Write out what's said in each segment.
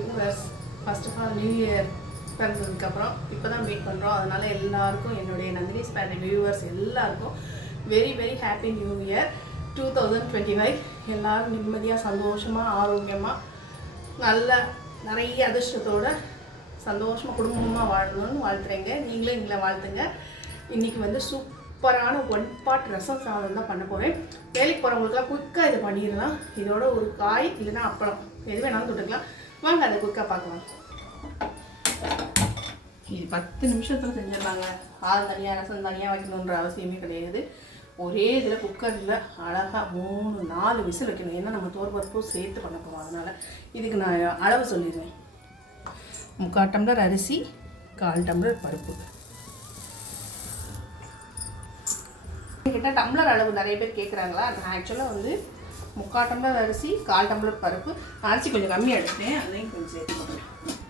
Viewers, first of all new year பிறந்ததுக்கப்புறம் இப்போ தான் மீட் பண்ணுறோம். அதனால் எல்லாருக்கும் என்னுடைய நந்தினிஸ் ஃபேமிலி வியூவர்ஸ் எல்லாருக்கும் very very happy new year 2025. எல்லோரும் நிம்மதியாக சந்தோஷமாக ஆரோக்கியமாக நல்ல நிறைய அதிர்ஷ்டத்தோடு சந்தோஷமாக குடும்பமாக வாழணும்னு வாழ்த்துறேங்க. நீங்களே எங்களை வாழ்த்துங்க. இன்றைக்கி வந்து சூப்பரான 1 பாட் ரசம் சாதம் தான் பண்ண போகிறேன். வேலைக்கு போகிறவங்களுக்குலாம் குயிக்காக இதை பண்ணிடலாம். இதோட ஒரு காய் இல்லைன்னா அப்பளம் எது வேணாலும் தொட்டுக்கலாம். வாங்க அதை குயிக்காக பார்க்கலாம். இது 10 நிமிஷத்தில் செஞ்சிடலாங்க. ஆள் தனியாக ரசம் தனியாக வைக்கணுன்ற அவசியமே கிடையாது. ஒரே இதில் குக்கரில் அழகாக 3-4 விசில் வைக்கணும். ஏன்னா நம்ம தோற்பருப்பும் சேர்த்து பண்ண போகிறோம். அதனால் இதுக்கு நான் அளவு சொல்லிடுவேன். 3/4 டம்ளர் அரிசி, 1/4 டம்ளர் பருப்பு. கிட்ட டம்ளர் அளவு நிறைய பேர் கேட்குறாங்களா? நான் ஆக்சுவலாக வந்து 3/4 டம்ளர் அரிசி, 1/4 டம்ளர் பருப்பு. அரிசி கொஞ்சம் கம்மியாக எடுத்தேன், அதையும் கொஞ்சம் சேர்த்து போடுறேன்.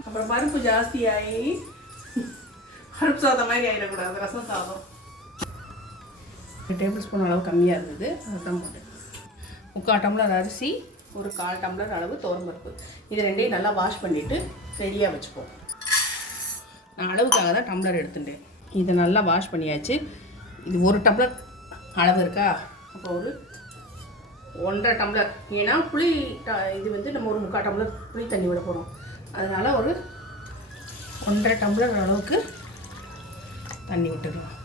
அப்புறம் பருப்பு ஜாஸ்தியாகி பருப்பு சாதம் மாதிரி ஆகிடக்கூடாது. ரசம் சாதம் 1 டேபிள் ஸ்பூன் அளவு கம்மியாக இருந்தது, அதுதான் போட்டேன். 3/4 டம்ளர் அரிசி, ஒரு 1/4 டம்ளர் அளவு துவரம்பருப்பு. இது ரெண்டையும் நல்லா வாஷ் பண்ணிவிட்டு ரெடியாக வச்சுப்போம். நான் அளவுக்காக தான் டம்ளர் எடுத்துட்டேன். இதை நல்லா வாஷ் பண்ணியாச்சு. இது 1 டம்ளர் அளவு இருக்கா, அப்போ ஒரு 1.5 டம்ளர். ஏன்னா புளி இது வந்து நம்ம ஒரு 3/4 டம்ளர் புளி தண்ணி விட போகிறோம். அதனால் ஒரு 1.5 டம்ளர் அளவுக்கு தண்ணி விட்டுடலாம்.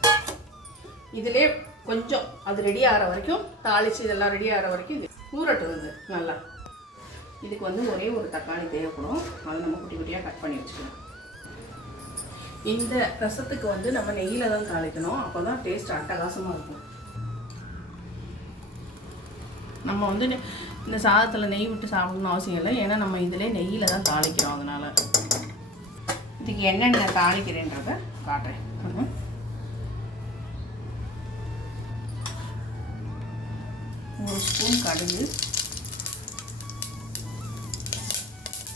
இதிலே கொஞ்சம் அது ரெடி ஆகிற வரைக்கும் தாளித்து இதெல்லாம் ரெடி ஆகிற வரைக்கும் இது ஊறட்டுறது நல்லா. இதுக்கு வந்து ஒரே ஒரு தக்காளி தேவைப்படும். அதை நம்ம குட்டி குட்டியாக கட் பண்ணி வச்சுக்கலாம். இந்த ரசத்துக்கு வந்து நம்ம நெய்யில் தான் தாளிக்கணும். அப்போ தான் டேஸ்ட் அட்டகாசமாக இருக்கும். நம்ம வந்து இந்த சாதத்தில் நெய் விட்டு சாப்பிடணும்னு அவசியம் இல்லை. ஏன்னா நம்ம இதிலே நெய்யில் தான் தாளிக்கிறோம். அதனால் இதுக்கு என்னென்ன தாளிக்கிறேன்றதை காட்டுறேன். 1 ஸ்பூன் கடுகு,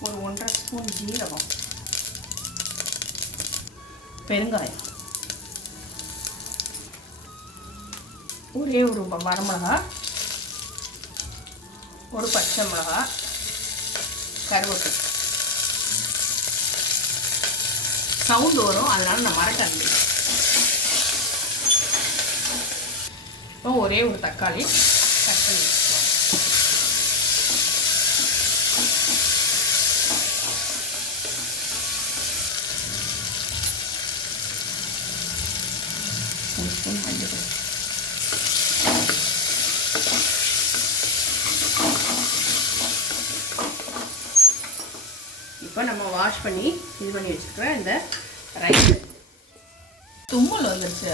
ஒரு 1.5 ஸ்பூன் ஜீரகம், பெருங்காயம், ஒரே ஒரு வரமிளகா, ஒரு பச்சை மிளகா, கருவேப்பிலை. சவுண்டு வரும், அதனால் நான் மறக்கல. இப்போ ஒரே ஒரு தக்காளி கட் பண்ணி வச்சுக்கோங்க. ஒரு ஸ்பூன் மஞ்சள். இப்போ நம்ம வாஷ் பண்ணி இது பண்ணி வச்சுருக்கிற இந்த ரைஸ் தும்மல் வந்துருச்சு.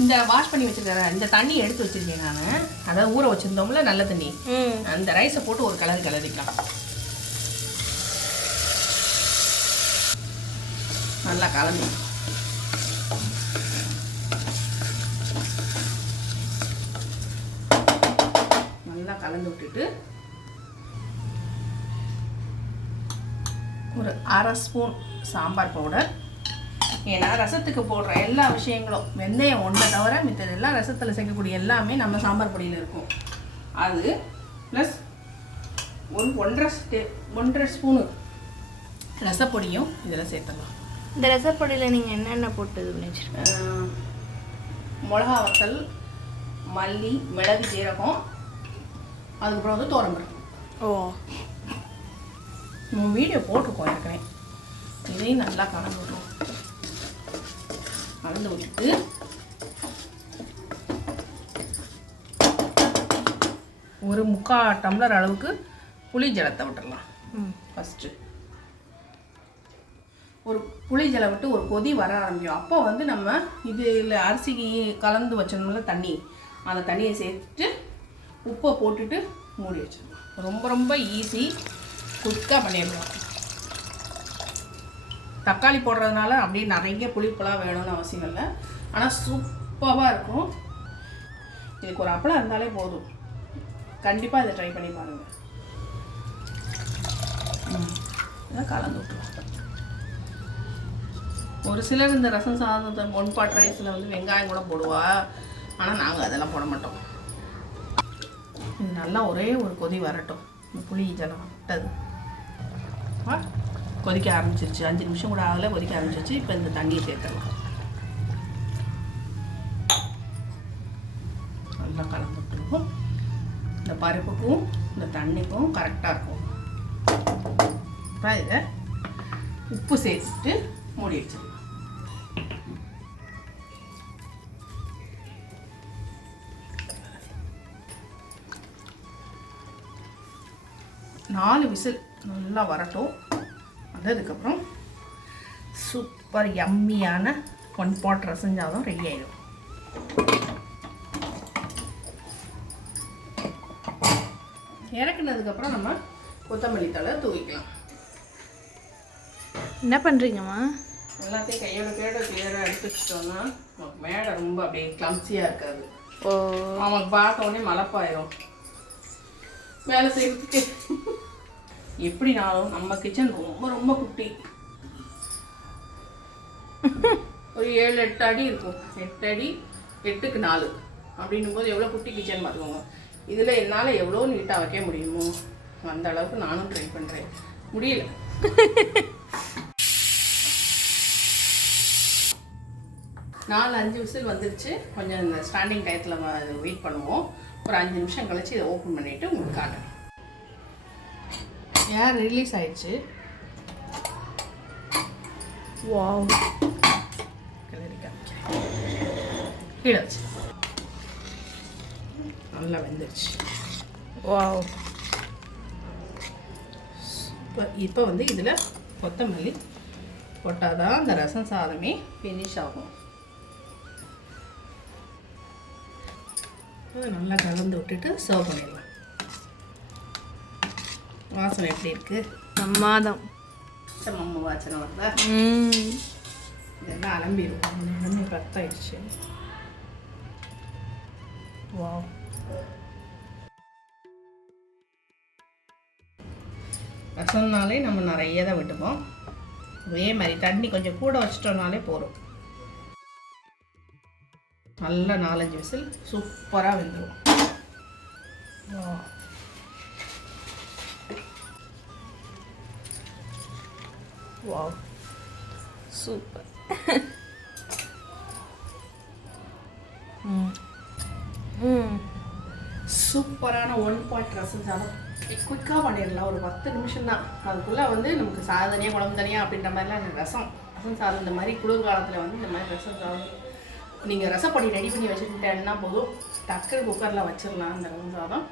இந்த வாஷ் பண்ணி வச்சுருக்கிற இந்த தண்ணி எடுத்து வச்சுருக்கேன் நான். அதாவது ஊற வச்சுருந்தோம்ல நல்ல தண்ணி, அந்த ரைஸை போட்டு ஒரு கிளறிக்கலாம். நல்லா கலந்து நல்லா கலந்து விட்டுட்டு ஒரு 1/2 ஸ்பூன் சாம்பார் பவுடர். ஏன்னா ரசத்துக்கு போடுற எல்லா விஷயங்களும் வெந்தயம் ஒன்றை தவிர மித்தது எல்லாம் ரசத்தில் சேர்க்கக்கூடிய எல்லாமே நம்ம சாம்பார் பொடியில் இருக்கும். அது ப்ளஸ் ஒரு 1.5 ஸ்பூனு ரசப்பொடியும் இதில் சேர்த்துடலாம். இந்த ரசப்பொடியில் நீங்கள் என்னென்ன போட்டு இது பண்ணி வச்சுருக்கீங்க? மிளகா வத்தல், மல்லி, மிளகு, ஜீரகம், அதுக்கப்புறம் வந்து துவரம்பருப்பு. நம்ம வீடியோ போட்டிருக்கோம் ஏற்கனவே. இதையும் நல்லா கலந்து விட்டுருவோம். கலந்து விட்டுட்டு ஒரு 3/4 டம்ளர் அளவுக்கு புளி ஜலத்தை விட்டுடலாம். ஃபஸ்ட்டு ஒரு புளி ஜலம் விட்டு ஒரு கொதி வர ஆரம்பிக்கும். அப்போ வந்து நம்ம இதில் அரிசிக்கு கலந்து வச்சோம்ல தண்ணி, அந்த தண்ணியை சேர்த்துட்டு உப்பை போட்டுட்டு மூடி வச்சிடலாம். ரொம்ப ரொம்ப ஈஸி, குயிக்காக பண்ணிடலாம். தக்காளி போடுறதுனால அப்படியே நிறைய புளிப்பெல்லாம் வேணும்னு அவசியம் இல்லை. ஆனால் சூப்பராக இருக்கும். இதுக்கு ஒரு அப்பளம் இருந்தாலே போதும். கண்டிப்பாக இதை ட்ரை பண்ணி பாருங்கள். இதை கலந்து விட்டுருவோம். ஒரு சிலர் இந்த ரசம் சாதத்தை 1 பாட் ரைஸில் வந்து வெங்காயம் கூட போடுவா. ஆனால் நாங்கள் அதெல்லாம் போட மாட்டோம். இது நல்லா ஒரே ஒரு கொதி வரட்டும். புளி ஜலம் விட்டது கொதிக்க ஆரம்பிச்சிருச்சு. 5 நிமிஷம் கூட ஆகலை, கொதிக்க ஆரம்பிச்சிருச்சு. இப்போ இந்த தண்ணியை சேர்த்துடலாம். நல்லா கலந்துட்டுருக்கும். இந்த பருப்புக்கும் இந்த தண்ணிக்கும் கரெக்டாக இருக்கும். இப்போ இதை உப்பு சேர்த்துட்டு மூடி வச்சிடலாம். 4 விசில் நல்லா வரட்டும். வந்ததுக்கப்புறம் சூப்பர் யம்மியான 1 பாட் ரசம் சாதம் ரெடி ஆயிடும். இறக்குனதுக்கப்புறம் நம்ம கொத்தமல்லி தழை தூவிக்கலாம். என்ன பண்ணுறீங்கம்மா? எல்லாத்தையும் கையோட கிளியராக எடுத்து வச்சிட்டோம்னா நமக்கு மேடை ரொம்ப அப்படியே கிளம்சியாக இருக்காது. ஓ, அவனுக்கு பார்த்த உடனே மலப்பாயிரும் வேலை செய்யறதுக்கு. எப்படினாலும் நம்ம கிச்சன் ரொம்ப ரொம்ப குட்டி. ஒரு 7-8 அடி இருக்கும். 8 அடி 8க்கு 4 அப்படின்னும் போது எவ்வளோ குட்டி கிச்சன் பார்த்துக்கோங்க. இதில் என்னால் எவ்வளோ நீட்டாக வைக்க முடியுமோ அந்த அளவுக்கு நானும் ட்ரை பண்ணுறேன். முடியல. 4-5 விசில் வந்துருச்சு. கொஞ்சம் இந்த ஸ்டாண்டிங் டயத்தில் வெயிட் பண்ணுவோம். ஒரு 5 நிமிஷம் கழிச்சு இதை ஓப்பன் பண்ணிவிட்டு உங்களுக்கு காட்டுறேன். ஏர் ரிலீஸ் ஆயிடுச்சு. வாவ், கிளறி காமிக்கிறேன். கீழே வச்சு நல்லா வெந்துருச்சு. வாவ், இப்போ வந்து இதில் கொத்தமல்லி போட்டால் தான் அந்த ரசம் சாதமே ஃபினிஷ் ஆகும். அதை நல்லா கலந்து விட்டுட்டு சர்வ் பண்ணிடலாம். வாசனை எப்படி இருக்குது? பிரமாதம். நம்ம வாசனை வருதா? இதெல்லாம் அலம்பிடுவோம். எல்லாமே பத்தாயிடுச்சு. வாவ், ரசம்னாலே நம்ம நிறைய தான் விட்டுப்போம். அதே மாதிரி தண்ணி கொஞ்சம் கூட வச்சிட்டோம்னாலே போதும். நல்லா 4-5 விசில் சூப்பராக வெந்துடும். Wow, super. சூப்பரான 1 பாட் ரசம் சாதம் குயிக்காக பண்ணிடலாம். ஒரு 10 நிமிஷம் தான். அதுக்குள்ளே வந்து நமக்கு சாதம் தனியாக குழம்பு தனியாக அப்படின்ற மாதிரிலாம் எனக்கு ரசம் சாதம் இந்த மாதிரி குளிர்காலத்தில் வந்து இந்த மாதிரி ரசம் சாதம் நீங்கள் ரசப்பொடி ரெடி பண்ணி வச்சுக்கிட்டேன்னா போதும், டக்குனு குக்கரில் வச்சிடலாம் அந்த ரசம் சாதம்.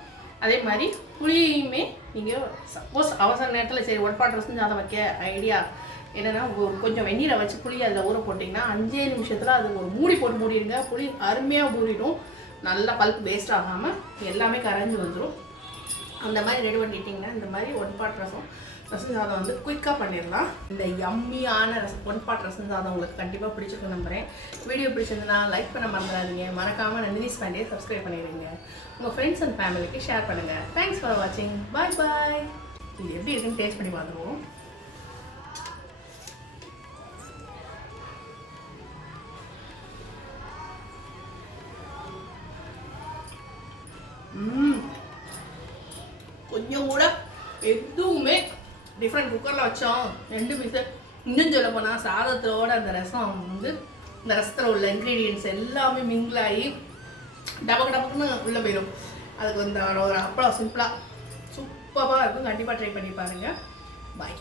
அதே மாதிரி புளியுமே நீங்கள் சப்போஸ் அவசர நேரத்தில் சரி 1 பாட் ரசம் சாதம் வைக்க ஐடியா என்னென்னா கொஞ்சம் வெந்நீரை வச்சு புளி அதில் ஊற போட்டிங்கன்னா 5 நிமிஷத்தில் அது ஒரு மூடி போட்டு மூடிடுங்க. புளி அருமையாக ஊறிடும். நல்லா பல்ப் வேஸ்ட் ஆகாமல் எல்லாமே கரைஞ்சி வந்துடும். அந்த மாதிரி ரெடி பண்ணிட்டிங்கன்னா இந்த மாதிரி 1 பாட் ரசம் சாதம் வந்து குயிக்காக பண்ணிடலாம். இந்த யம்மியான 1 பாட் ரசம் சாதம் உங்களுக்கு கண்டிப்பாக பிடிச்சிருக்கும் நம்புகிறேன். வீடியோ பிடிச்சிருந்ததுன்னா லைக் பண்ண மறந்துடாதீங்க. மறக்காமல் நந்தினிஸ் பேண்டியை சப்ஸ்கிரைப் பண்ணிடுங்க. உங்கள் ஃப்ரெண்ட்ஸ் அண்ட் ஃபேமிலிக்கு ஷேர் பண்ணுங்கள். தேங்க்ஸ் ஃபார் வாட்சிங். பாய் பாய். இது எப்படி இருக்குன்னு டேஸ்ட் பண்ணி பார்த்துருவோம். கொஞ்சம் கூட எதுவுமே டிஃப்ரெண்ட். குக்கரில் வச்சோம் 2 விசில். இன்னும் சொல்ல போனால் சாதத்தோட அந்த ரசம் வந்து இந்த ரசத்தில் உள்ள இன்க்ரீடியன்ட்ஸ் எல்லாமே மிங்கிள் ஆகி டபக்குன்னு உள்ளே போயிடும். அதுக்கு வந்து ஒரு அப்பளம் சிம்பிளாக சூப்பராக இருக்கும். கண்டிப்பாக ட்ரை பண்ணி பாருங்கள். பாய்.